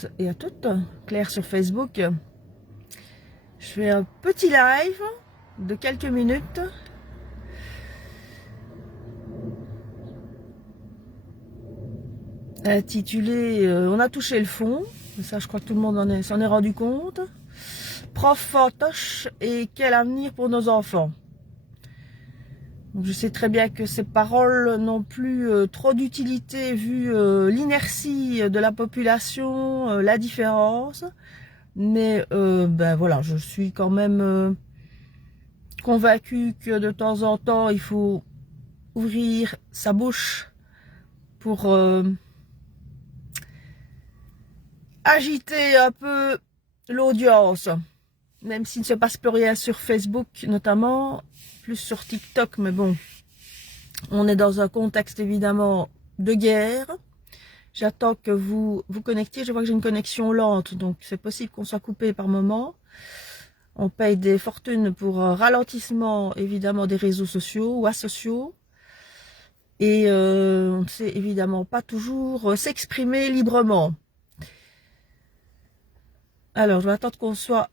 tous et à toutes, Claire sur Facebook. Je fais un petit live de quelques minutes. Intitulé On a touché le fond. Ça, je crois que tout le monde s'en est rendu compte. Prof fantoche et quel avenir pour nos enfants. Donc, je sais très bien que ces paroles n'ont plus trop d'utilité vu l'inertie de la population, la différence. Mais ben voilà, je suis quand même convaincue que de temps en temps, il faut ouvrir sa bouche pour agiter un peu l'audience. Même s'il ne se passe plus rien sur Facebook notamment, plus sur TikTok, mais bon, on est dans un contexte évidemment de guerre. J'attends que vous vous connectiez, je vois que j'ai une connexion lente, donc c'est possible qu'on soit coupé par moment. On paye des fortunes pour un ralentissement évidemment des réseaux sociaux ou asociaux. Et on ne sait évidemment pas toujours s'exprimer librement. Alors, je vais attendre qu'on soit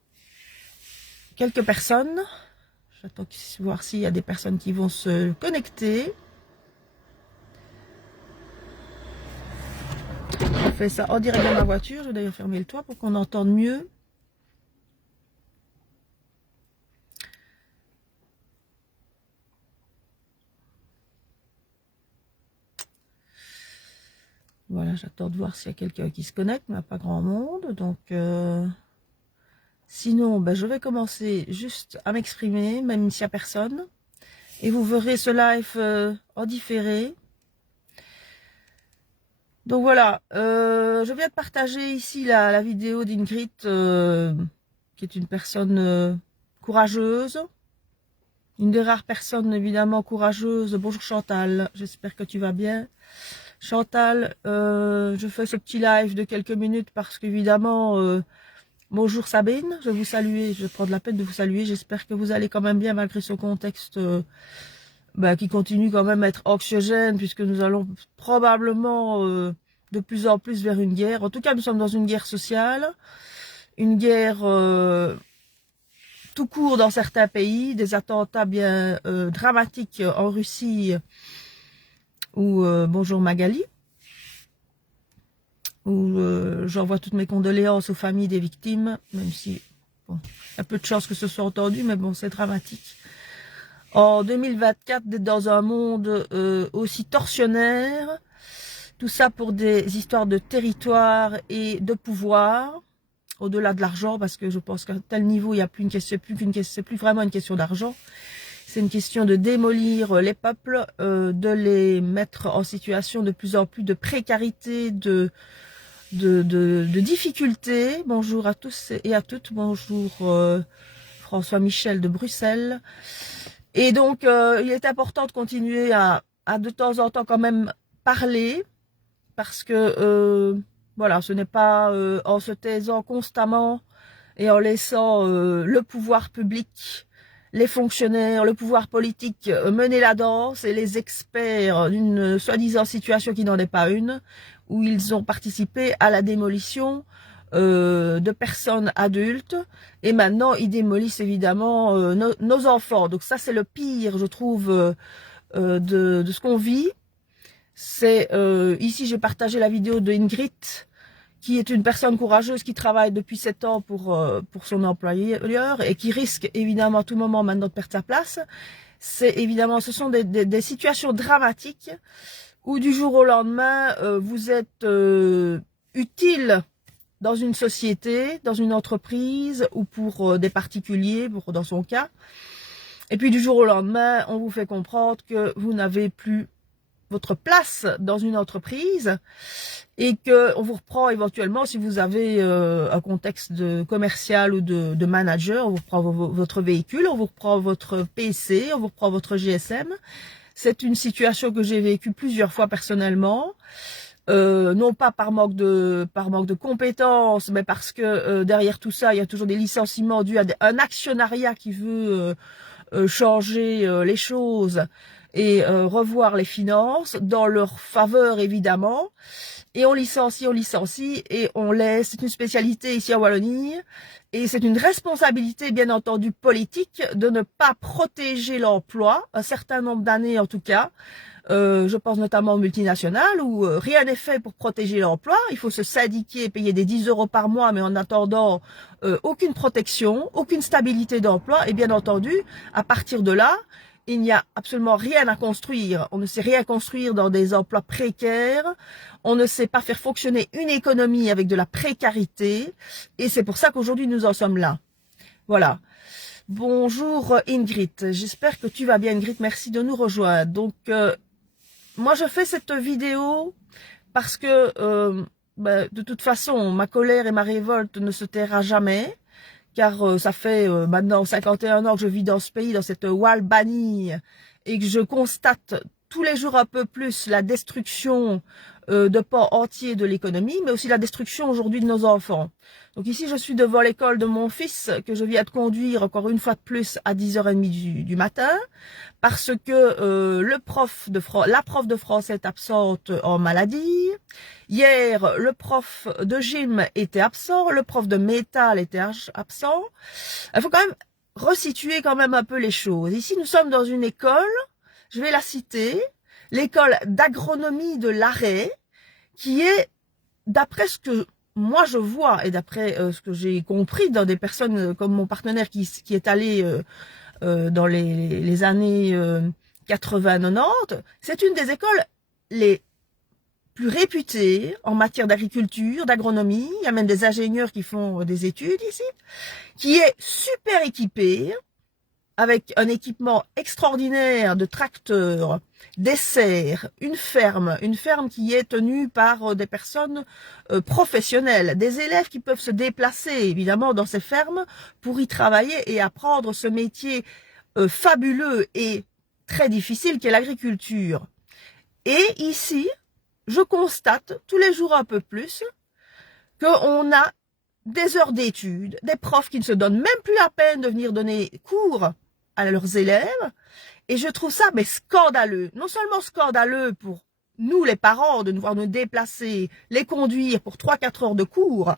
quelques personnes. J'attends voir s'il y a des personnes qui vont se connecter. Je fais ça en direct de ma voiture. Je vais d'ailleurs fermer le toit pour qu'on entende mieux. Voilà, j'attends de voir s'il y a quelqu'un qui se connecte, mais il n'y a pas grand monde. Donc, sinon, ben, je vais commencer juste à m'exprimer, même s'il n'y a personne. Et vous verrez ce live en différé. Donc voilà, je viens de partager ici la vidéo d'Ingrid, qui est une personne courageuse. Une des rares personnes évidemment courageuses. Bonjour Chantal, j'espère que tu vas bien. Chantal, je fais ce petit live de quelques minutes parce qu'évidemment, bonjour Sabine, je vous salue, je prends de la peine de vous saluer. J'espère que vous allez quand même bien malgré ce contexte qui continue quand même à être anxiogène puisque nous allons probablement de plus en plus vers une guerre. En tout cas, nous sommes dans une guerre sociale, une guerre tout court dans certains pays, des attentats bien dramatiques en Russie où bonjour Magali, où j'envoie toutes mes condoléances aux familles des victimes, même si bon, il y a peu de chances que ce soit entendu, mais bon, c'est dramatique. En 2024, d'être dans un monde aussi torsionnaire, tout ça pour des histoires de territoire et de pouvoir, au-delà de l'argent, parce que je pense qu'à tel niveau, il n'y a plus c'est plus vraiment une question d'argent. C'est une question de démolir les peuples, de les mettre en situation de plus en plus de précarité, de difficultés. Bonjour à tous et à toutes. Bonjour François Michel de Bruxelles. Et donc, il est important de continuer à de temps en temps quand même parler, parce que voilà, ce n'est pas en se taisant constamment et en laissant le pouvoir public, les fonctionnaires, le pouvoir politique mener la danse et les experts d'une soi-disant situation qui n'en est pas une, où ils ont participé à la démolition de personnes adultes, et maintenant ils démolissent évidemment nos enfants. Donc ça c'est le pire, je trouve, de ce qu'on vit. C'est ici j'ai partagé la vidéo de Ingrid, qui est une personne courageuse qui travaille depuis 7 ans pour son employeur et qui risque évidemment à tout moment maintenant de perdre sa place. C'est évidemment, ce sont des situations dramatiques où du jour au lendemain vous êtes utile dans une société, dans une entreprise ou pour des particuliers, dans son cas. Et puis du jour au lendemain, on vous fait comprendre que vous n'avez plus votre place dans une entreprise et que on vous reprend éventuellement si vous avez un contexte de commercial ou de manager, on vous reprend votre véhicule, on vous reprend votre PC, on vous reprend votre GSM. C'est une situation que j'ai vécue plusieurs fois personnellement. Non pas par manque de compétences, mais parce que derrière tout ça, il y a toujours des licenciements dus à un actionnariat qui veut changer les choses et revoir les finances dans leur faveur évidemment. Et on licencie, et on laisse. C'est une spécialité ici en Wallonie. Et c'est une responsabilité, bien entendu, politique de ne pas protéger l'emploi, un certain nombre d'années en tout cas. Je pense notamment aux multinationales où rien n'est fait pour protéger l'emploi. Il faut se syndiquer, payer des 10 € par mois, mais en attendant, aucune protection, aucune stabilité d'emploi. Et bien entendu, à partir de là, il n'y a absolument rien à construire. On ne sait rien construire dans des emplois précaires. On ne sait pas faire fonctionner une économie avec de la précarité. Et c'est pour ça qu'aujourd'hui, nous en sommes là. Voilà. Bonjour Ingrid. J'espère que tu vas bien Ingrid. Merci de nous rejoindre. Donc, moi, je fais cette vidéo parce que, de toute façon, ma colère et ma révolte ne se taira jamais. Car ça fait maintenant 51 ans que je vis dans ce pays, dans cette Walbanie, et que je constate tous les jours un peu plus la destruction de pans entiers de l'économie, mais aussi la destruction aujourd'hui de nos enfants. Donc ici, je suis devant l'école de mon fils, que je viens de conduire encore une fois de plus à 10h30 du matin, parce que la prof de français est absente en maladie. Hier, le prof de gym était absent, le prof de métal était absent. Il faut quand même resituer quand même un peu les choses. Ici, nous sommes dans une école, je vais la citer, l'école d'agronomie de l'Arrêt, qui est, d'après ce que moi je vois et d'après ce que j'ai compris dans des personnes comme mon partenaire qui est allé dans les années 80-90, c'est une des écoles les plus réputées en matière d'agriculture, d'agronomie. Il y a même des ingénieurs qui font des études ici, qui est super équipée, avec un équipement extraordinaire de tracteurs, des serres, une ferme qui est tenue par des personnes professionnelles, des élèves qui peuvent se déplacer évidemment dans ces fermes pour y travailler et apprendre ce métier fabuleux et très difficile qu'est l'agriculture. Et ici, je constate tous les jours un peu plus qu'on a des heures d'études, des profs qui ne se donnent même plus la peine de venir donner cours à leurs élèves, et je trouve ça mais scandaleux. Non seulement scandaleux pour nous les parents de devoir nous déplacer, les conduire pour 3-4 heures de cours,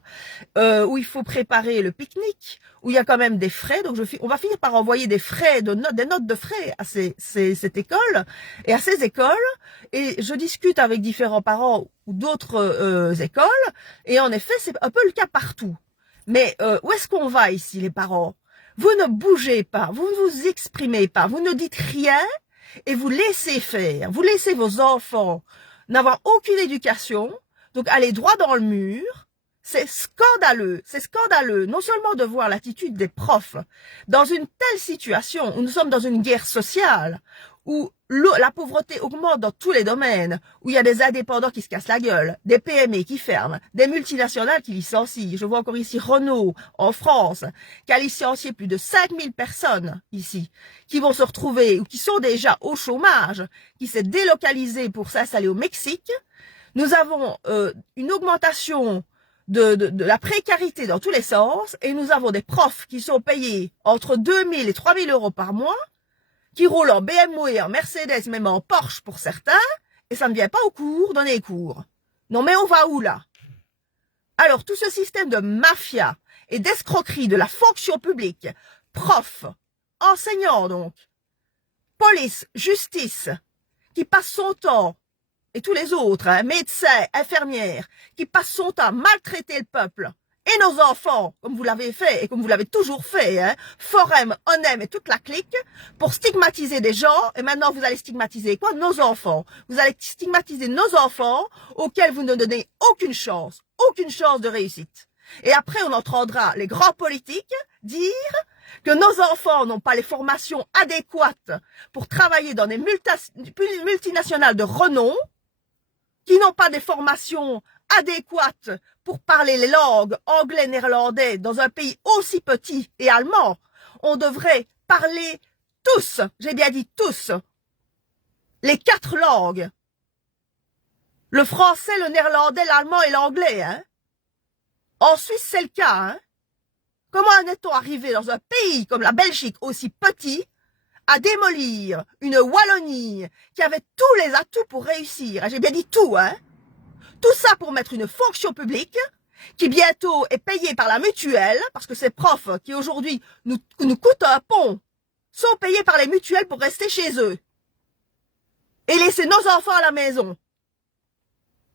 où il faut préparer le pique-nique, où il y a quand même des frais, donc on va finir par envoyer des frais, des notes de frais à cette école et à ces écoles, et je discute avec différents parents ou d'autres écoles, et en effet c'est un peu le cas partout. Mais où est-ce qu'on va ici les parents? Vous ne bougez pas, vous ne vous exprimez pas, vous ne dites rien et vous laissez faire. Vous laissez vos enfants n'avoir aucune éducation, donc aller droit dans le mur. C'est scandaleux, non seulement de voir l'attitude des profs dans une telle situation où nous sommes dans une guerre sociale, où la pauvreté augmente dans tous les domaines, où il y a des indépendants qui se cassent la gueule, des PME qui ferment, des multinationales qui licencient. Je vois encore ici Renault, en France, qui a licencié plus de 5000 personnes ici, qui vont se retrouver, ou qui sont déjà au chômage, qui s'est délocalisé pour s'installer au Mexique. Nous avons une augmentation de la précarité dans tous les sens, et nous avons des profs qui sont payés entre 2000 et 3000 € par mois, qui roulent en BMW, en Mercedes, même en Porsche pour certains, et ça ne vient pas au cours, donner les cours. Non mais on va où là? Alors tout ce système de mafia et d'escroquerie de la fonction publique, profs, enseignants donc, police, justice, qui passe son temps, et tous les autres, médecins, infirmières, qui passent son temps à maltraiter le peuple, et nos enfants, comme vous l'avez fait, et comme vous l'avez toujours fait, Forum, Onem et toute la clique, pour stigmatiser des gens, et maintenant vous allez stigmatiser quoi? Nos enfants. Vous allez stigmatiser nos enfants, auxquels vous ne donnez aucune chance de réussite. Et après, on entendra les grands politiques dire que nos enfants n'ont pas les formations adéquates pour travailler dans des multinationales de renom, qui n'ont pas des formations adéquates pour parler les langues anglais, néerlandais dans un pays aussi petit et allemand. On devrait parler tous, j'ai bien dit tous, les 4 langues. Le français, le néerlandais, l'allemand et l'anglais. En Suisse, c'est le cas. Comment en est-on arrivé dans un pays comme la Belgique aussi petit à démolir une Wallonie qui avait tous les atouts pour réussir. J'ai bien dit tout, hein. Tout ça pour mettre une fonction publique qui bientôt est payée par la mutuelle, parce que ces profs qui aujourd'hui nous coûtent un pont sont payés par les mutuelles pour rester chez eux et laisser nos enfants à la maison.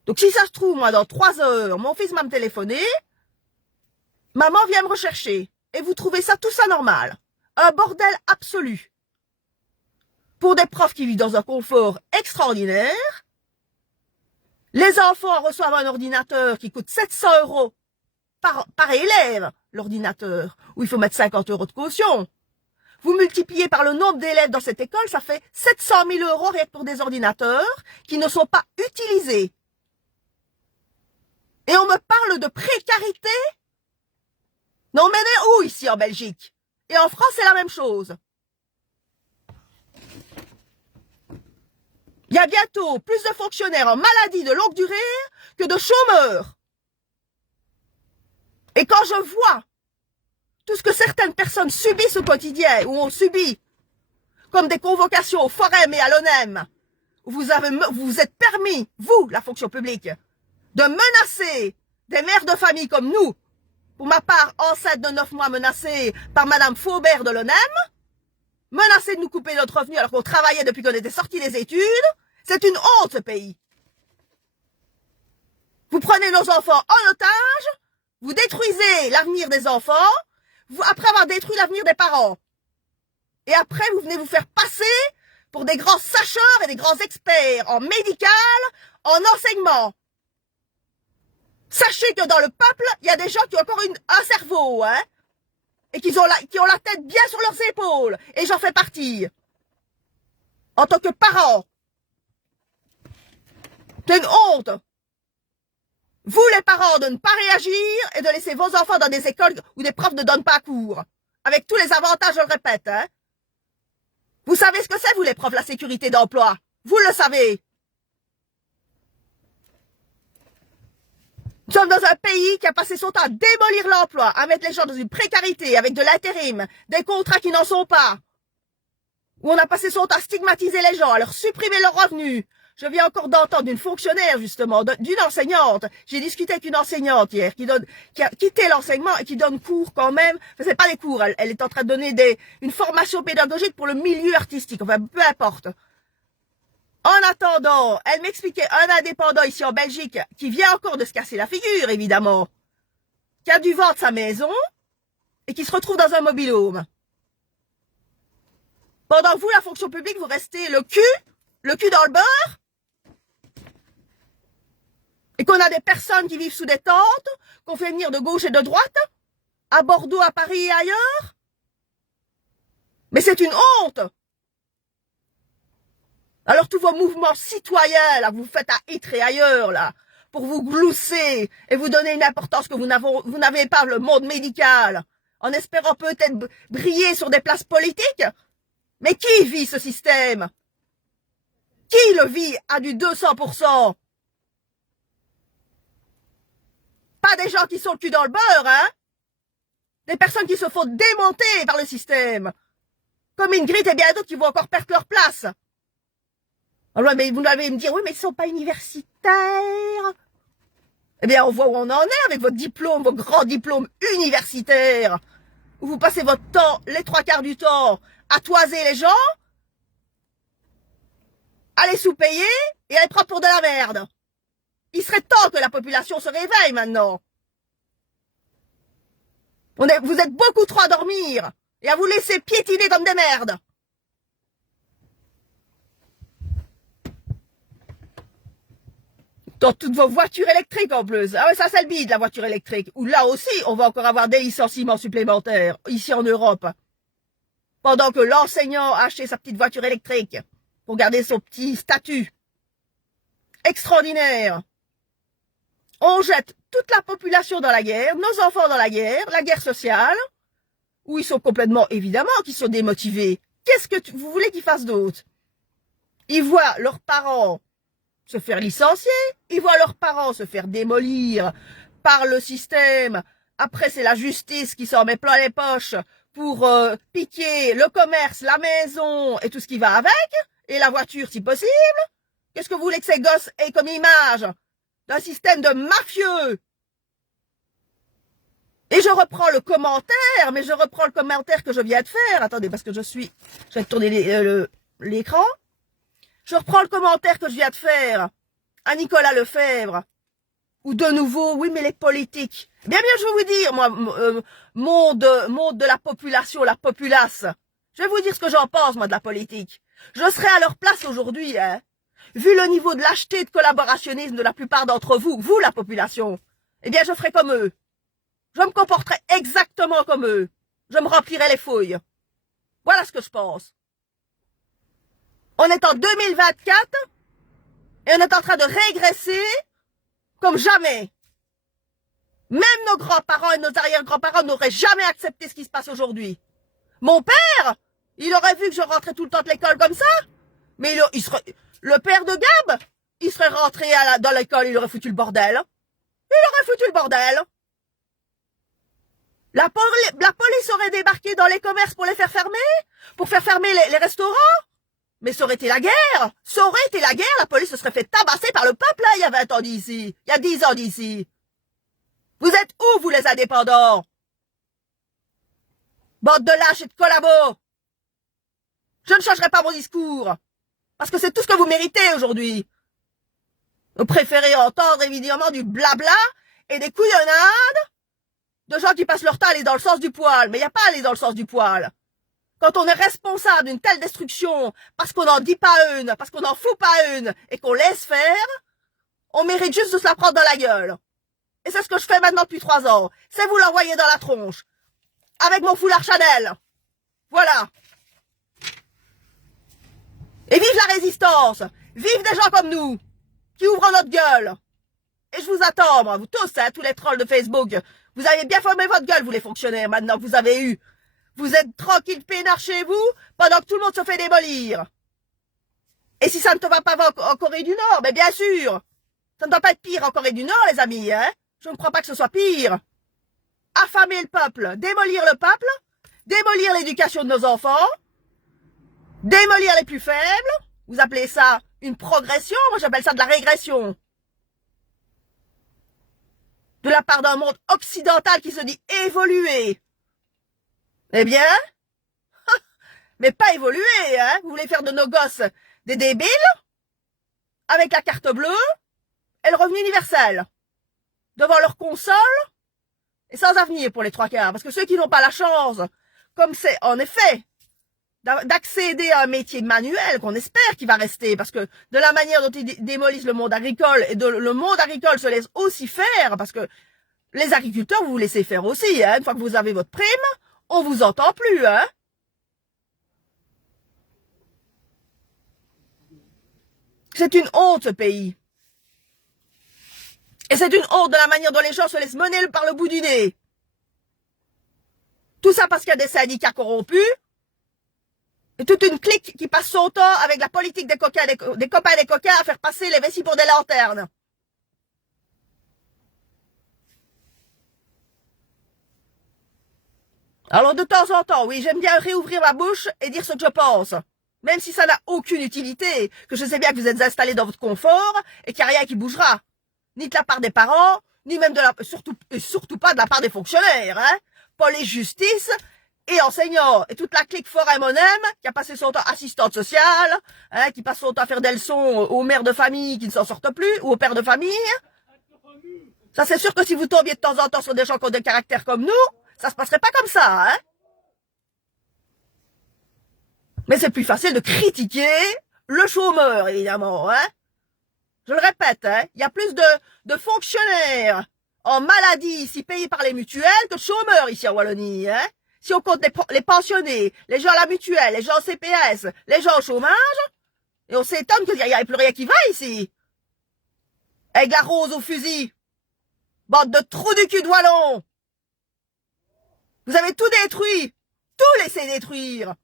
Donc si ça se trouve, moi, dans 3 heures, mon fils m'a téléphoné, maman vient me rechercher, et vous trouvez ça, tout ça normal. Un bordel absolu. Pour des profs qui vivent dans un confort extraordinaire, les enfants reçoivent un ordinateur qui coûte 700 € par élève, l'ordinateur, où il faut mettre 50 € de caution. Vous multipliez par le nombre d'élèves dans cette école, ça fait 700 000 € rien que pour des ordinateurs qui ne sont pas utilisés. Et on me parle de précarité? Non, mais on est où ici en Belgique? Et en France, c'est la même chose. Il y a bientôt plus de fonctionnaires en maladie de longue durée que de chômeurs. Et quand je vois tout ce que certaines personnes subissent au quotidien, ou ont subi, comme des convocations au Forum et à l'ONEM, où vous êtes permis, vous, la fonction publique, de menacer des mères de famille comme nous, pour ma part, enceinte de 9 mois menacée par Madame Faubert de l'ONEM, menacée de nous couper notre revenu alors qu'on travaillait depuis qu'on était sortis des études, c'est une honte ce pays. Vous prenez nos enfants en otage, vous détruisez l'avenir des enfants, après avoir détruit l'avenir des parents. Et après, vous venez vous faire passer pour des grands sacheurs et des grands experts en médical, en enseignement. Sachez que dans le peuple, il y a des gens qui ont encore un cerveau, hein, et qui ont la tête bien sur leurs épaules. Et j'en fais partie. En tant que parent. C'est une honte. Vous, les parents, de ne pas réagir et de laisser vos enfants dans des écoles où des profs ne donnent pas cours. Avec tous les avantages, je le répète, hein. Vous savez ce que c'est, vous, les profs, la sécurité d'emploi? Vous le savez. Nous sommes dans un pays qui a passé son temps à démolir l'emploi, à mettre les gens dans une précarité, avec de l'intérim, des contrats qui n'en sont pas. Où on a passé son temps à stigmatiser les gens, à leur supprimer leurs revenus. Je viens encore d'entendre une fonctionnaire, justement, d'une enseignante. J'ai discuté avec une enseignante hier qui a quitté l'enseignement et qui donne cours quand même. Enfin, c'est pas des cours, elle est en train de donner une formation pédagogique pour le milieu artistique. Enfin, peu importe. En attendant, elle m'expliquait un indépendant ici en Belgique qui vient encore de se casser la figure, évidemment, qui a dû vendre sa maison et qui se retrouve dans un mobil-home. Pendant que vous, la fonction publique, vous restez le cul dans le beurre, et qu'on a des personnes qui vivent sous des tentes, qu'on fait venir de gauche et de droite, à Bordeaux, à Paris et ailleurs. Mais c'est une honte. Alors tous vos mouvements citoyens, là, vous faites à Ytre et ailleurs, là, pour vous glousser et vous donner une importance que vous n'avez pas le monde médical, en espérant peut-être briller sur des places politiques. Mais qui vit ce système? Qui le vit à du 200%? Pas des gens qui sont le cul dans le beurre, hein? Des personnes qui se font démonter par le système. Comme Ingrid et bien d'autres qui vont encore perdre leur place. Alors, mais vous allez me dire, oui, mais ils sont pas universitaires. Eh bien, on voit où on en est avec votre diplôme, vos grands diplômes universitaires, où vous passez votre temps, les 3/4 du temps, à toiser les gens, à les sous-payer et à les prendre pour de la merde. Il serait temps que la population se réveille maintenant. Vous êtes beaucoup trop à dormir et à vous laisser piétiner comme des merdes. Dans toutes vos voitures électriques en plus. Ah ouais, ça c'est le bide, la voiture électrique. Où là aussi, on va encore avoir des licenciements supplémentaires, ici en Europe. Pendant que l'enseignant a acheté sa petite voiture électrique pour garder son petit statut. Extraordinaire. On jette toute la population dans la guerre, nos enfants dans la guerre sociale, où ils sont complètement, évidemment, qu'ils sont démotivés. Qu'est-ce que vous voulez qu'ils fassent d'autre? Ils voient leurs parents se faire licencier, ils voient leurs parents se faire démolir par le système. Après, c'est la justice qui s'en met plein les poches pour piquer le commerce, la maison et tout ce qui va avec, et la voiture si possible. Qu'est-ce que vous voulez que ces gosses aient comme image d'un système de mafieux? Et je reprends le commentaire, mais je reprends le commentaire que je viens de faire. Attendez, parce que je vais tourner l'écran. Je reprends le commentaire que je viens de faire à Nicolas Lefebvre. Ou de nouveau, oui, mais les politiques. Bien, je vais vous dire, moi, monde de la population, la populace. Je vais vous dire ce que j'en pense, moi, de la politique. Je serais à leur place aujourd'hui, hein. Vu le niveau de lâcheté et de collaborationnisme de la plupart d'entre vous, vous, la population, eh bien, je ferais comme eux. Je me comporterais exactement comme eux. Je me remplirais les fouilles. Voilà ce que je pense. On est en 2024 et on est en train de régresser comme jamais. Même nos grands-parents et nos arrière-grands-parents n'auraient jamais accepté ce qui se passe aujourd'hui. Mon père, il aurait vu que je rentrais tout le temps de l'école comme ça. Mais le père de Gab, il serait rentré dans l'école, il aurait foutu le bordel. Il aurait foutu le bordel. La police aurait débarqué dans les commerces pour les faire fermer, pour faire fermer les restaurants. Mais ça aurait été la guerre. Ça aurait été la guerre, la police se serait fait tabasser par le peuple, là, il y a 20 ans d'ici. Il y a 10 ans d'ici. Vous êtes où, vous, les indépendants? Bande de lâches et de collabos. Je ne changerai pas mon discours. Parce que c'est tout ce que vous méritez aujourd'hui. Vous préférez entendre, évidemment, du blabla et des couillonnades de gens qui passent leur temps à aller dans le sens du poil. Mais il n'y a pas à aller dans le sens du poil. Quand on est responsable d'une telle destruction, parce qu'on n'en dit pas une, parce qu'on n'en fout pas une, et qu'on laisse faire, on mérite juste de se la prendre dans la gueule. Et c'est ce que je fais maintenant depuis 3 ans. C'est vous l'envoyer dans la tronche. Avec mon foulard Chanel. Voilà. Et vive la résistance. Vive des gens comme nous, qui ouvrent notre gueule. Et je vous attends, moi, vous tous, hein, tous les trolls de Facebook. Vous avez bien formé votre gueule, vous les fonctionnaires, maintenant que vous avez eu. Vous êtes tranquille peinard chez vous, pendant que tout le monde se fait démolir. Et si ça ne te va pas en Corée du Nord, mais bien sûr. Ça ne doit pas être pire en Corée du Nord, les amis, hein. Je ne crois pas que ce soit pire. Affamer le peuple, démolir l'éducation de nos enfants, démolir les plus faibles. Vous appelez ça une progression? Moi, j'appelle ça de la régression. De la part d'un monde occidental qui se dit évolué. Eh bien, mais pas évolué, hein. Vous voulez faire de nos gosses des débiles avec la carte bleue et le revenu universel devant leur console et sans avenir pour les 3/4. Parce que ceux qui n'ont pas la chance, comme c'est en effet, d'accéder à un métier manuel qu'on espère qu'il va rester, parce que de la manière dont ils démolissent le monde agricole, et le monde agricole se laisse aussi faire, parce que les agriculteurs, vous laissez faire aussi, hein. Une fois que vous avez votre prime, on vous entend plus, hein. C'est une honte, ce pays. Et c'est une honte de la manière dont les gens se laissent mener par le bout du nez. Tout ça parce qu'il y a des syndicats corrompus, et toute une clique qui passe son temps avec la politique des copains des coquins à faire passer les vessies pour des lanternes. Alors de temps en temps, oui, j'aime bien réouvrir ma bouche et dire ce que je pense. Même si ça n'a aucune utilité, que je sais bien que vous êtes installés dans votre confort et qu'il n'y a rien qui bougera. Ni de la part des parents, ni même surtout pas de la part des fonctionnaires, hein. Police, justice et enseignants. Et toute la clique Forêt Monem, qui a passé son temps assistante sociale, hein, qui passe son temps à faire des leçons aux mères de famille qui ne s'en sortent plus, ou aux pères de famille. Ça, c'est sûr que si vous tombiez de temps en temps sur des gens qui ont des caractères comme nous, ça se passerait pas comme ça, hein. Mais c'est plus facile de critiquer le chômeur, évidemment, hein. Je le répète, hein, il y a plus de fonctionnaires en maladie ici payés par les mutuelles que de chômeurs ici en Wallonie, hein. Si on compte les pensionnés, les gens à la mutuelle, les gens au CPS, les gens au chômage, et on s'étonne qu'il n'y ait plus rien qui va ici. Avec la rose au fusil. Bande de trous du cul de Wallon. Vous avez tout détruit. Tout laissé détruire.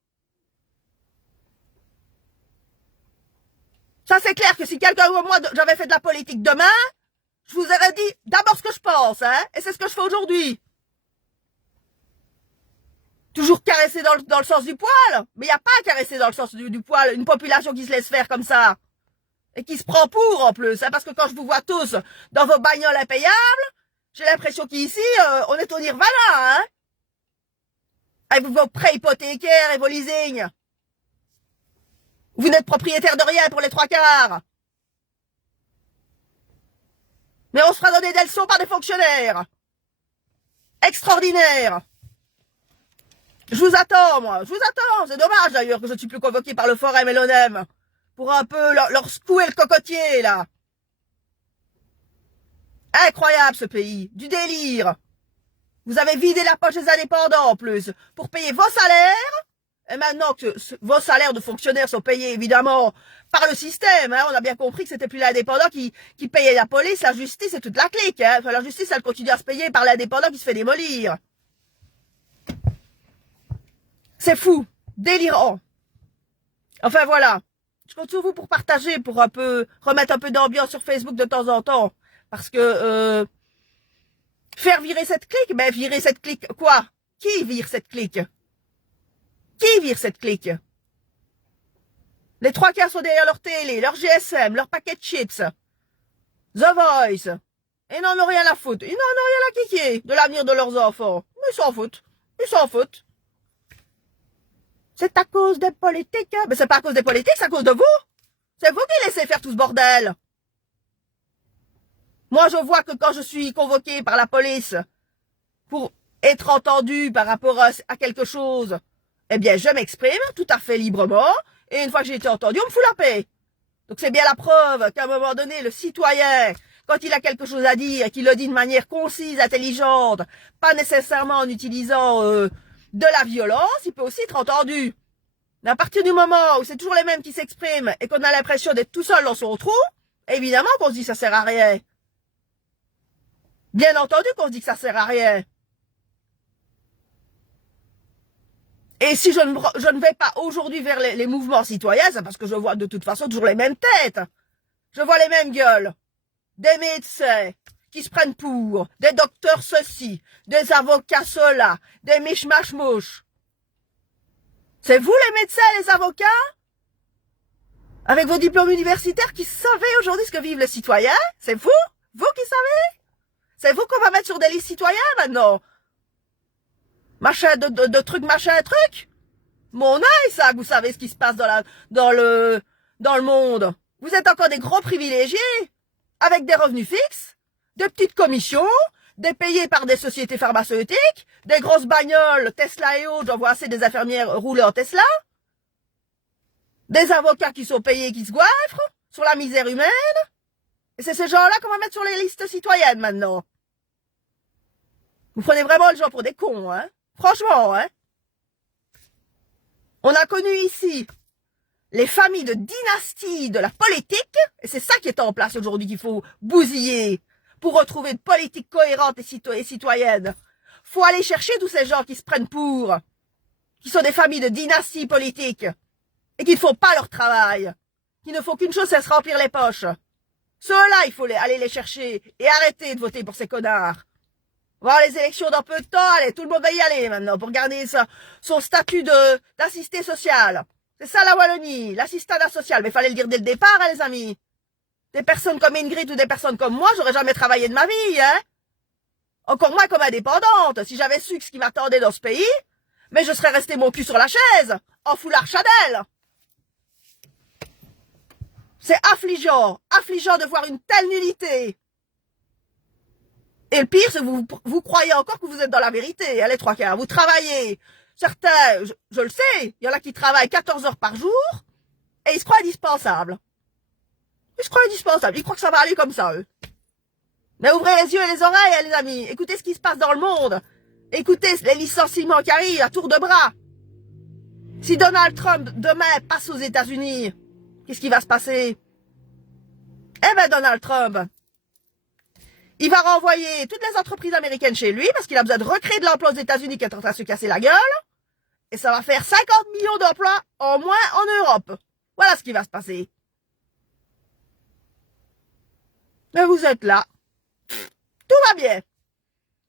Ça, c'est clair que si quelqu'un comme moi, j'avais fait de la politique demain, je vous aurais dit d'abord ce que je pense, hein, et c'est ce que je fais aujourd'hui. Toujours caresser dans le sens du poil. Mais il n'y a pas à caresser dans le sens du poil une population qui se laisse faire comme ça. Et qui se prend pour, en plus. Hein, parce que quand je vous vois tous dans vos bagnoles impayables, j'ai l'impression qu'ici, on est au nirvana, hein. Avec vos prêts hypothécaires et vos leasings. Vous n'êtes propriétaire de rien pour les 3/4. Mais on se fera donner des leçons par des fonctionnaires. Extraordinaire. Je vous attends, moi. Je vous attends. C'est dommage, d'ailleurs, que je ne suis plus convoqué par le Forum et l'ONEM. Pour un peu leur secouer le cocotier, là. Incroyable, ce pays. Du délire. Vous avez vidé la poche des indépendants, en plus, pour payer vos salaires. Et maintenant que vos salaires de fonctionnaires sont payés, évidemment, par le système, hein, on a bien compris que c'était plus l'indépendant qui payait la police, la justice et toute la clique. Hein. Enfin, la justice, elle continue à se payer par l'indépendant qui se fait démolir. C'est fou. Délirant. Enfin, voilà. Je compte sur vous pour partager, pour un peu remettre un peu d'ambiance sur Facebook de temps en temps. Parce que faire virer cette clique, ben virer cette clique, quoi? Qui vire cette clique? Qui vire cette clique? Les 3/4 sont derrière leur télé, leur GSM, leur paquet de chips. The Voice. Ils n'en ont rien à foutre. Ils n'en ont rien à kicker de l'avenir de leurs enfants. Ils s'en foutent. Ils s'en foutent. C'est à cause des politiques. Mais c'est pas à cause des politiques, c'est à cause de vous. C'est vous qui laissez faire tout ce bordel. Moi, je vois que quand je suis convoqué par la police pour être entendu par rapport à quelque chose, eh bien, je m'exprime tout à fait librement. Et une fois que j'ai été entendu, on me fout la paix. Donc c'est bien la preuve qu'à un moment donné, le citoyen, quand il a quelque chose à dire, qu'il le dit de manière concise, intelligente, pas nécessairement en utilisant de la violence, il peut aussi être entendu. Mais à partir du moment où c'est toujours les mêmes qui s'expriment et qu'on a l'impression d'être tout seul dans son trou, évidemment qu'on se dit que ça sert à rien. Bien entendu qu'on se dit que ça sert à rien. Et si je ne vais pas aujourd'hui vers les mouvements citoyens, c'est parce que je vois de toute façon toujours les mêmes têtes. Je vois les mêmes gueules. Des médecins qui se prennent pour, des docteurs ceci, des avocats cela, des michmachmouches. C'est vous les médecins et les avocats? Avec vos diplômes universitaires qui savez aujourd'hui ce que vivent les citoyens? C'est vous? Vous qui savez? C'est vous qu'on va mettre sur des listes citoyens maintenant? Machin de truc, machin, truc. Mon œil, ça, que vous savez ce qui se passe dans le monde. Vous êtes encore des gros privilégiés, avec des revenus fixes, des petites commissions, des payés par des sociétés pharmaceutiques, des grosses bagnoles, Tesla et autres, j'en vois assez des infirmières rouler en Tesla, des avocats qui sont payés, qui se goiffrent, sur la misère humaine. Et c'est ces gens-là qu'on va mettre sur les listes citoyennes maintenant. Vous prenez vraiment les gens pour des cons, hein? Franchement, hein? On a connu ici les familles de dynastie de la politique, et c'est ça qui est en place aujourd'hui qu'il faut bousiller pour retrouver une politique cohérente et citoyenne. Faut aller chercher tous ces gens qui se prennent pour, qui sont des familles de dynastie politique, et qui ne font pas leur travail, qui ne font qu'une chose, c'est se remplir les poches. Ceux-là, il faut aller les chercher et arrêter de voter pour ces connards. On va avoir les élections dans peu de temps, allez, tout le monde va y aller maintenant pour garder son statut d'assisté social. C'est ça la Wallonie, l'assistanat social. Mais il fallait le dire dès le départ, hein, les amis. Des personnes comme Ingrid ou des personnes comme moi, j'aurais jamais travaillé de ma vie, hein. Encore moins comme indépendante. Si j'avais su ce qui m'attendait dans ce pays, mais je serais resté mon cul sur la chaise, en foulard Chanel. C'est affligeant de voir une telle nullité. Et le pire, c'est que vous croyez encore que vous êtes dans la vérité, hein, les 3/4. Vous travaillez. Certains, je le sais, il y en a qui travaillent 14 heures par jour et ils se croient indispensables. Ils se croient indispensables. Ils croient que ça va aller comme ça, eux. Mais ouvrez les yeux et les oreilles, hein, les amis. Écoutez ce qui se passe dans le monde. Écoutez les licenciements qui arrivent à tour de bras. Si Donald Trump, demain, passe aux États-Unis, qu'est-ce qui va se passer? Eh ben, Donald Trump, il va renvoyer toutes les entreprises américaines chez lui parce qu'il a besoin de recréer de l'emploi aux États-Unis qui est en train de se casser la gueule. Et ça va faire 50 millions d'emplois en moins en Europe. Voilà ce qui va se passer. Mais vous êtes là. Tout va bien.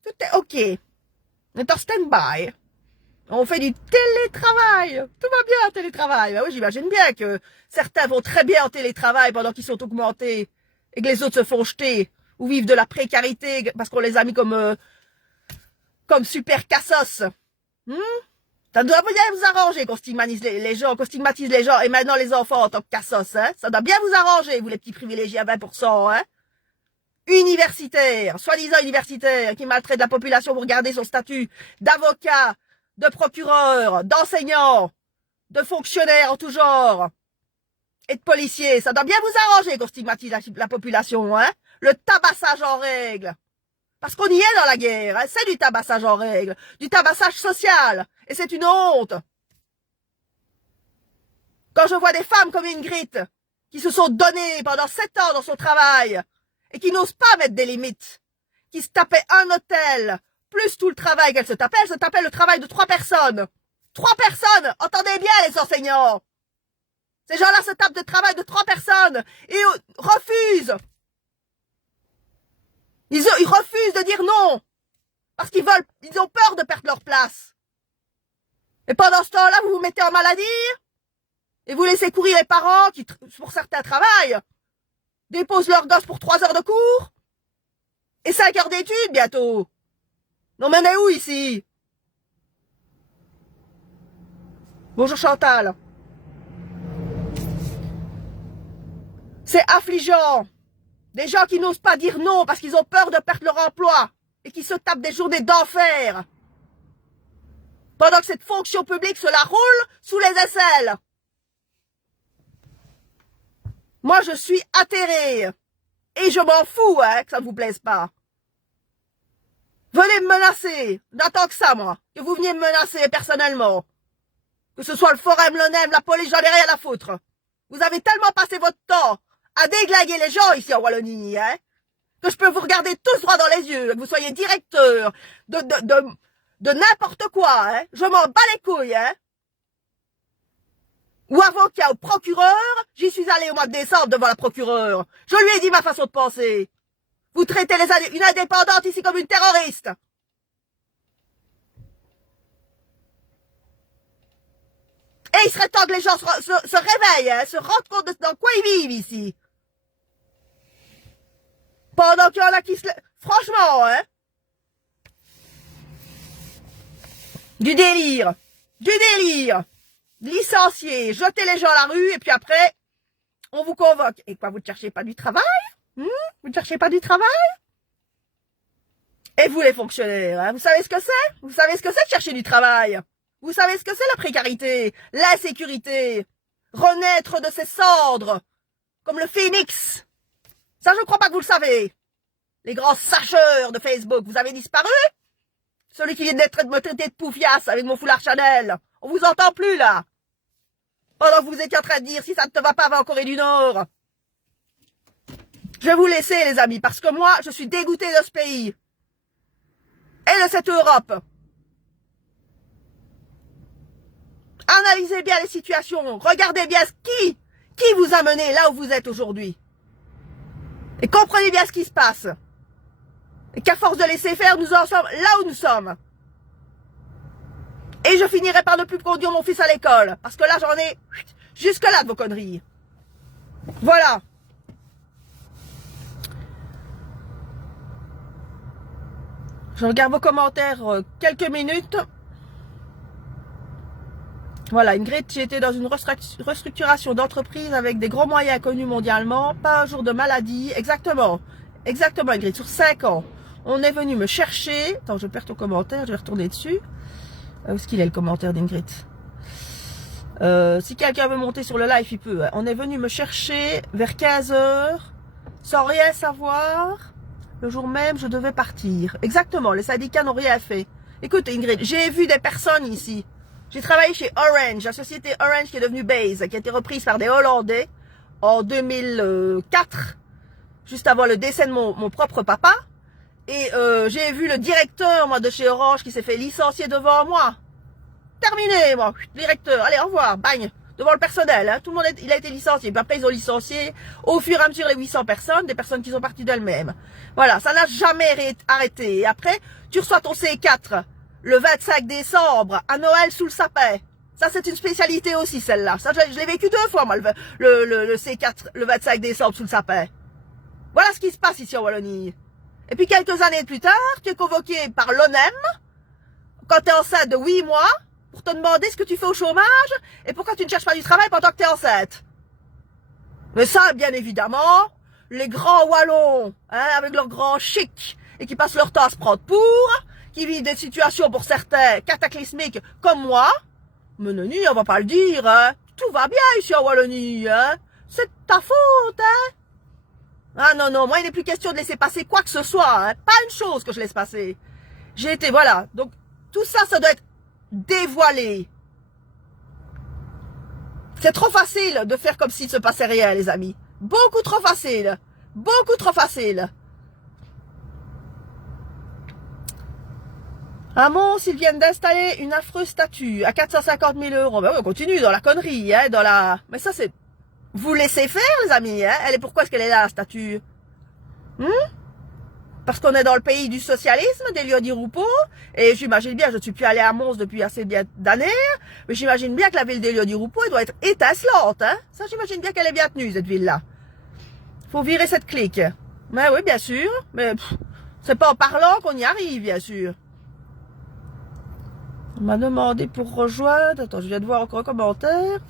Tout est OK. On est en stand-by. On fait du télétravail. Tout va bien en télétravail. Ben oui, j'imagine bien que certains vont très bien en télétravail pendant qu'ils sont augmentés et que les autres se font jeter ou vivent de la précarité parce qu'on les a mis comme super cassos. Ça doit bien vous arranger qu'on stigmatise les gens, et maintenant les enfants en tant que cassos, hein. Ça doit bien vous arranger, vous les petits privilégiés à 20%, hein. Universitaires, soi-disant universitaires, qui maltraitent la population pour garder son statut d'avocat, de procureur, d'enseignant, de fonctionnaire en tout genre, et de policier. Ça doit bien vous arranger qu'on stigmatise la population, hein. Le tabassage en règle. Parce qu'on y est dans la guerre, hein. C'est du tabassage en règle, du tabassage social. Et c'est une honte. Quand je vois des femmes comme Ingrid, qui se sont données pendant 7 ans dans son travail, et qui n'osent pas mettre des limites, qui se tapaient un hôtel, plus tout le travail qu'elle se tapait le travail de 3 personnes. 3 personnes, entendez bien les enseignants. Ces gens-là se tapent de travail de 3 personnes et refusent. Ils refusent de dire non. Parce ils ont peur de perdre leur place. Et pendant ce temps-là, vous vous mettez en maladie et vous laissez courir les parents qui, pour certains, travaillent, déposent leurs gosses pour 3 heures de cours et 5 heures d'études bientôt. Non, mais on est où ici? Bonjour Chantal. C'est affligeant. Des gens qui n'osent pas dire non parce qu'ils ont peur de perdre leur emploi et qui se tapent des journées d'enfer. Pendant que cette fonction publique se la roule sous les aisselles. Moi, je suis atterrée. Et je m'en fous, hein, que ça ne vous plaise pas. Venez me menacer. J'attends que ça, moi. Que vous veniez me menacer personnellement. Que ce soit le Forum, l'ONEM, la police, j'en ai rien à foutre. Vous avez tellement passé votre temps à déglinguer les gens ici en Wallonie, hein, que je peux vous regarder tous droit dans les yeux, que vous soyez directeur de n'importe quoi, hein. Je m'en bats les couilles, hein. Ou avocat ou procureur, j'y suis allé au mois de décembre devant la procureure. Je lui ai dit ma façon de penser. Vous traitez une indépendante ici comme une terroriste. Et il serait temps que les gens se réveillent, hein, se rendent compte de dans quoi ils vivent ici. Pendant qu'il y en a qui se... Franchement, hein. Du délire. Du délire. Licencier, jeter les gens à la rue, et puis après, on vous convoque. Et quoi, vous ne cherchez pas du travail? Vous ne cherchez pas du travail? Et vous, les fonctionnaires, hein, vous savez ce que c'est? Vous savez ce que c'est de chercher du travail? Vous savez ce que c'est la précarité, l'insécurité, renaître de ses cendres, comme le phénix? Ça, je crois pas que vous le savez. Les grands sacheurs de Facebook, vous avez disparu? Celui qui vient d'être me traiter de poufiasse avec mon foulard Chanel. On vous entend plus, là. Pendant que vous étiez en train de dire, si ça ne te va pas, va en Corée du Nord. Je vais vous laisser, les amis, parce que moi, je suis dégoûté de ce pays. Et de cette Europe. Analysez bien les situations. Regardez bien qui vous a mené là où vous êtes aujourd'hui. Et comprenez bien ce qui se passe. Et qu'à force de laisser faire, nous en sommes là où nous sommes. Et je finirai par ne plus conduire mon fils à l'école. Parce que là, j'en ai jusque là de vos conneries. Voilà. Je regarde vos commentaires quelques minutes. Voilà, Ingrid, j'ai été dans une restructuration d'entreprise avec des gros moyens connus mondialement, pas un jour de maladie, exactement, Ingrid, sur 5 ans. On est venu me chercher, attends, je perds ton commentaire, je vais retourner dessus. Où est-ce qu'il est le commentaire d'Ingrid? Si quelqu'un veut monter sur le live, il peut. On est venu me chercher vers 15 h, sans rien savoir. Le jour même, je devais partir. Exactement, les syndicats n'ont rien fait. Écoute, Ingrid, j'ai vu des personnes ici. J'ai travaillé chez Orange, la société Orange qui est devenue Base, qui a été reprise par des Hollandais en 2004, juste avant le décès de mon propre papa. Et j'ai vu le directeur, moi, de chez Orange qui s'est fait licencier devant moi. Terminé, moi, directeur, allez, au revoir, bang, devant le personnel, hein. Tout le monde, il a été licencié. Puis après, ils ont licencié au fur et à mesure les 800 personnes, des personnes qui sont parties d'elles-mêmes. Voilà, ça n'a jamais arrêté. Et après, tu reçois ton C4 le 25 décembre, à Noël sous le sapin. Ça, c'est une spécialité aussi, celle-là. Ça, je l'ai vécu 2 fois, moi, le C4, le 25 décembre sous le sapin. Voilà ce qui se passe ici en Wallonie. Et puis, quelques années plus tard, tu es convoqué par l'ONEM, quand tu es enceinte de 8 mois, pour te demander ce que tu fais au chômage et pourquoi tu ne cherches pas du travail pendant que tu es enceinte. Mais ça, bien évidemment, les grands Wallons, hein, avec leurs grands chics, et qui passent leur temps à se prendre pour, qui vivent des situations pour certains cataclysmiques comme moi, mais non, on va pas le dire, hein. Tout va bien ici en Wallonie, hein. C'est ta faute, hein. Ah non, non, moi il n'est plus question de laisser passer quoi que ce soit, hein. Pas une chose que je laisse passer. J'ai été, voilà, donc tout ça, ça doit être dévoilé. C'est trop facile de faire comme s'il ne se passait rien, les amis. Beaucoup trop facile. Beaucoup trop facile. À Mons, ils viennent d'installer une affreuse statue à 450 000 €. Ben oui, on continue dans la connerie, hein, dans la... Mais ça, c'est... Vous laissez faire, les amis, hein. Elle est pourquoi est-ce qu'elle est là, la statue? Parce qu'on est dans le pays du socialisme, des lieux d'Irupo, et j'imagine bien, je ne suis plus allée à Mons depuis assez bien d'années, mais j'imagine bien que la ville des lieux d'Irupo, elle doit être étincelante, hein. Ça, j'imagine bien qu'elle est bien tenue, cette ville-là. Faut virer cette clique. Mais oui, bien sûr, mais c'est pas en parlant qu'on y arrive, bien sûr. On m'a demandé pour rejoindre, attends, je viens de voir encore un commentaire.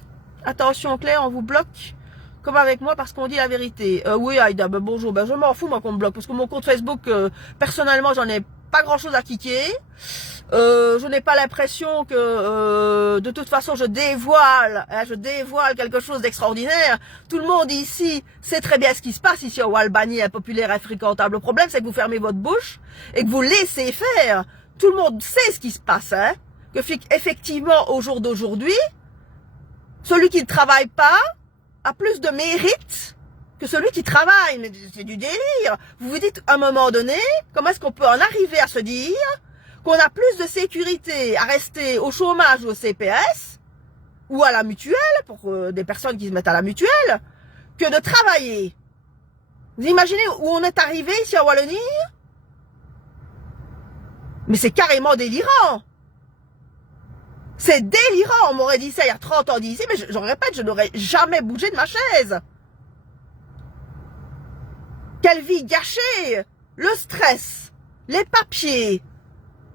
Attention Claire, on vous bloque. Comme avec moi parce qu'on dit la vérité. Oui Aïda, ben bonjour, ben je m'en fous moi qu'on me bloque. Parce que mon compte Facebook, personnellement, j'en ai pas grand chose à kicker. Je n'ai pas l'impression que de toute façon je dévoile quelque chose d'extraordinaire. Tout le monde ici sait très bien ce qui se passe ici en Albanie, impopulaire, infréquentable. Le problème c'est que vous fermez votre bouche et que vous laissez faire. Tout le monde sait ce qui se passe, hein. Que effectivement au jour d'aujourd'hui, celui qui ne travaille pas a plus de mérite que celui qui travaille. Mais c'est du délire. Vous vous dites, à un moment donné, comment est-ce qu'on peut en arriver à se dire qu'on a plus de sécurité à rester au chômage ou au CPS ou à la mutuelle, pour des personnes qui se mettent à la mutuelle, que de travailler. Vous imaginez où on est arrivé ici en Wallonie? Mais c'est carrément délirant. C'est délirant, on m'aurait dit ça il y a 30 ans d'ici, mais je répète, je n'aurais jamais bougé de ma chaise. Quelle vie gâchée! Le stress, les papiers,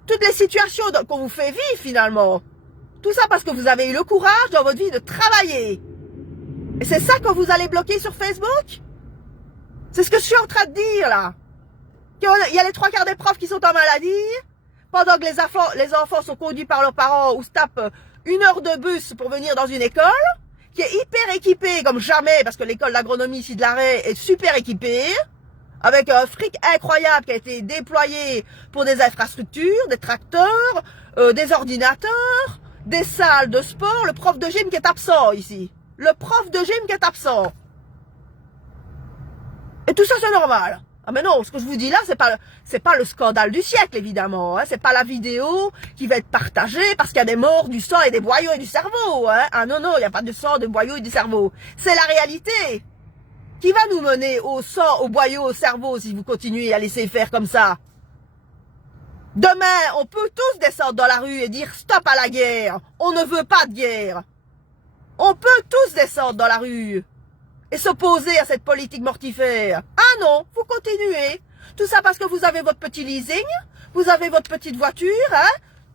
toutes les situations qu'on vous fait vivre finalement. Tout ça parce que vous avez eu le courage dans votre vie de travailler. Et c'est ça que vous allez bloquer sur Facebook? C'est ce que je suis en train de dire là. Il y a les 3/4 des profs qui sont en maladie. Pendant que les enfants sont conduits par leurs parents ou se tapent 1 heure de bus pour venir dans une école, qui est hyper équipée comme jamais, parce que l'école d'agronomie ici de l'Arrêt est super équipée, avec un fric incroyable qui a été déployé pour des infrastructures, des tracteurs, des ordinateurs, des salles de sport, le prof de gym qui est absent ici. Le prof de gym qui est absent. Et tout ça c'est normal. Ah mais non, ce que je vous dis là, c'est pas le scandale du siècle, évidemment. Hein. C'est pas la vidéo qui va être partagée parce qu'il y a des morts, du sang et des boyaux et du cerveau. Hein. Ah non, non, il n'y a pas de sang, de boyaux et du cerveau. C'est la réalité. Qui va nous mener au sang, au boyau, au cerveau si vous continuez à laisser faire comme ça? Demain, on peut tous descendre dans la rue et dire stop à la guerre. On ne veut pas de guerre. On peut tous descendre dans la rue et s'opposer à cette politique mortifère. Ah non, vous continuez. Tout ça parce que vous avez votre petit leasing, vous avez votre petite voiture, hein,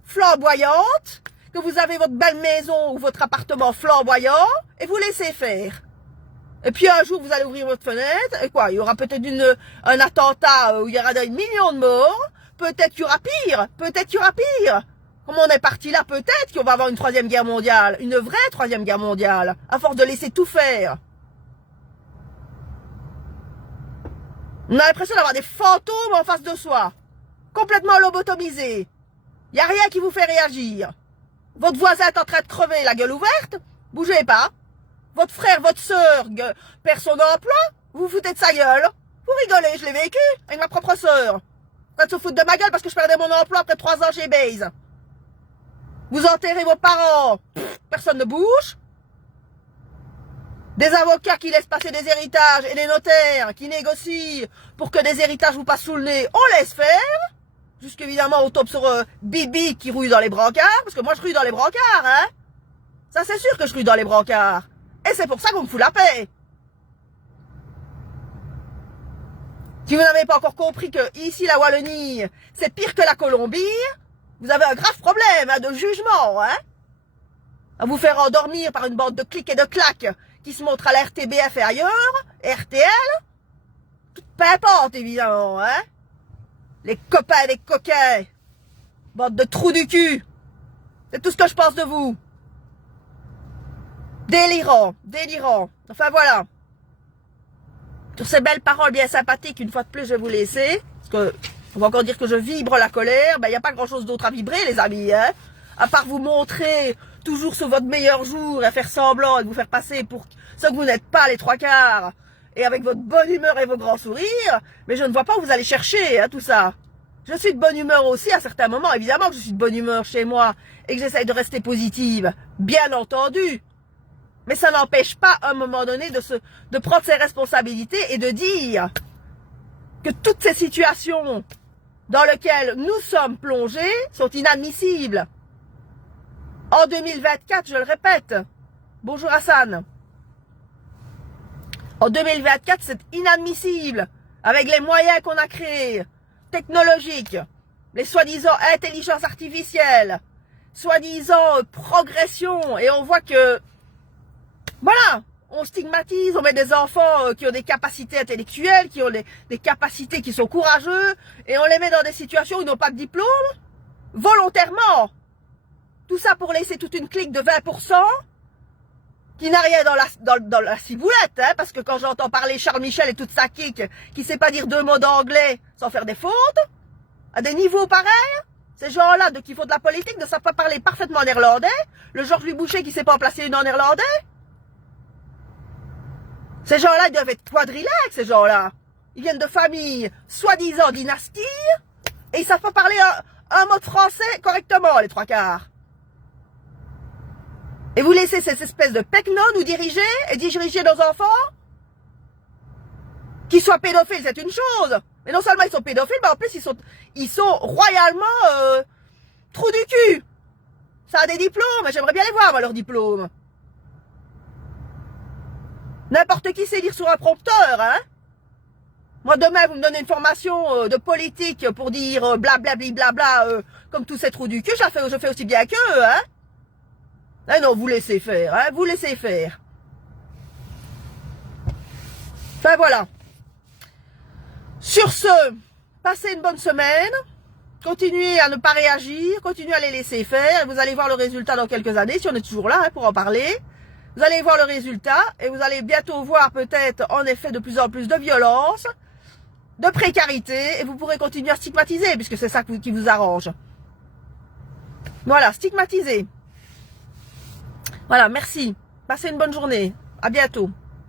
flamboyante, que vous avez votre belle maison ou votre appartement flamboyant, et vous laissez faire. Et puis un jour, vous allez ouvrir votre fenêtre, et quoi, il y aura peut-être un attentat où il y aura des millions de morts, peut-être qu'il y aura pire, peut-être qu'il y aura pire. Comme on est parti là, peut-être qu'on va avoir une 3e guerre mondiale, une vraie 3e guerre mondiale, à force de laisser tout faire. On a l'impression d'avoir des fantômes en face de soi. Complètement lobotomisés. Il n'y a rien qui vous fait réagir. Votre voisin est en train de crever la gueule ouverte. Bougez pas. Votre frère, votre soeur perd son emploi. Vous vous foutez de sa gueule. Vous rigolez, je l'ai vécu avec ma propre soeur. Quand se foutre de ma gueule parce que je perdais mon emploi après 3 ans chez Baze. Vous enterrez vos parents. Personne ne bouge. Des avocats qui laissent passer des héritages et des notaires qui négocient pour que des héritages vous passent sous le nez, on laisse faire. Jusqu'évidemment, on tombe sur Bibi qui rouille dans les brancards, parce que moi, je rouille dans les brancards, hein. Ça, c'est sûr que je rouille dans les brancards. Et c'est pour ça qu'on me fout la paix. Si vous n'avez pas encore compris que ici, la Wallonie, c'est pire que la Colombie, vous avez un grave problème hein, de jugement, hein. À vous faire endormir par une bande de clics et de claques qui se montre à la RTBF et ailleurs, RTL, toute pimpante, évidemment, hein. Les copains et les coquins, bande de trous du cul. C'est tout ce que je pense de vous. Délirant, délirant. Enfin, voilà. Sur ces belles paroles bien sympathiques, une fois de plus, je vais vous laisser. Parce que, on va encore dire que je vibre la colère. Ben, il n'y a pas grand chose d'autre à vibrer, les amis, hein. À part vous montrer toujours sur votre meilleur jour et faire semblant et vous faire passer pour ce que vous n'êtes pas les trois quarts. Et avec votre bonne humeur et vos grands sourires. Mais je ne vois pas où vous allez chercher, hein, tout ça. Je suis de bonne humeur aussi à certains moments. Évidemment que je suis de bonne humeur chez moi et que j'essaye de rester positive. Bien entendu. Mais ça n'empêche pas, à un moment donné, de prendre ses responsabilités et de dire que toutes ces situations dans lesquelles nous sommes plongés sont inadmissibles. En 2024, je le répète. Bonjour Hassan. En 2024, c'est inadmissible. Avec les moyens qu'on a créés, technologiques, les soi-disant intelligence artificielle, soi-disant progression, et on voit que voilà, on stigmatise, on met des enfants qui ont des capacités intellectuelles, qui ont des capacités qui sont courageux, et on les met dans des situations où ils n'ont pas de diplôme, volontairement. Tout ça pour laisser toute une clique de 20% qui n'a rien dans la ciboulette, hein, parce que quand j'entends parler Charles Michel et toute sa clique, qui sait pas dire 2 mots d'anglais sans faire des fautes, à des niveaux pareils, ces gens-là qui font de la politique ne savent pas parler parfaitement néerlandais, le Georges Louis Boucher qui sait pas en placer une en néerlandais. Ces gens-là, ils doivent être quadrilingues, ces gens-là. Ils viennent de familles soi-disant dynasties, et ils savent pas parler un mot de français correctement, les trois quarts. Et vous laissez cette espèce de pecno nous diriger et diriger nos enfants? Qu'ils soient pédophiles, c'est une chose. Mais non seulement ils sont pédophiles, mais en plus ils sont royalement trous du cul. Ça a des diplômes, j'aimerais bien les voir, moi, leurs diplômes. N'importe qui sait lire sur un prompteur, hein. Moi, demain, vous me donnez une formation de politique pour dire blablabli blabla comme tous ces trous du cul, je fais aussi bien qu'eux, hein. Ah non, vous laissez faire, hein, vous laissez faire. Enfin, voilà. Sur ce, passez une bonne semaine. Continuez à ne pas réagir, continuez à les laisser faire. Vous allez voir le résultat dans quelques années, si on est toujours là hein, pour en parler. Vous allez voir le résultat et vous allez bientôt voir peut-être en effet de plus en plus de violence, de précarité, et vous pourrez continuer à stigmatiser, puisque c'est ça qui vous arrange. Voilà, stigmatiser. Voilà, merci. Passez une bonne journée. À bientôt.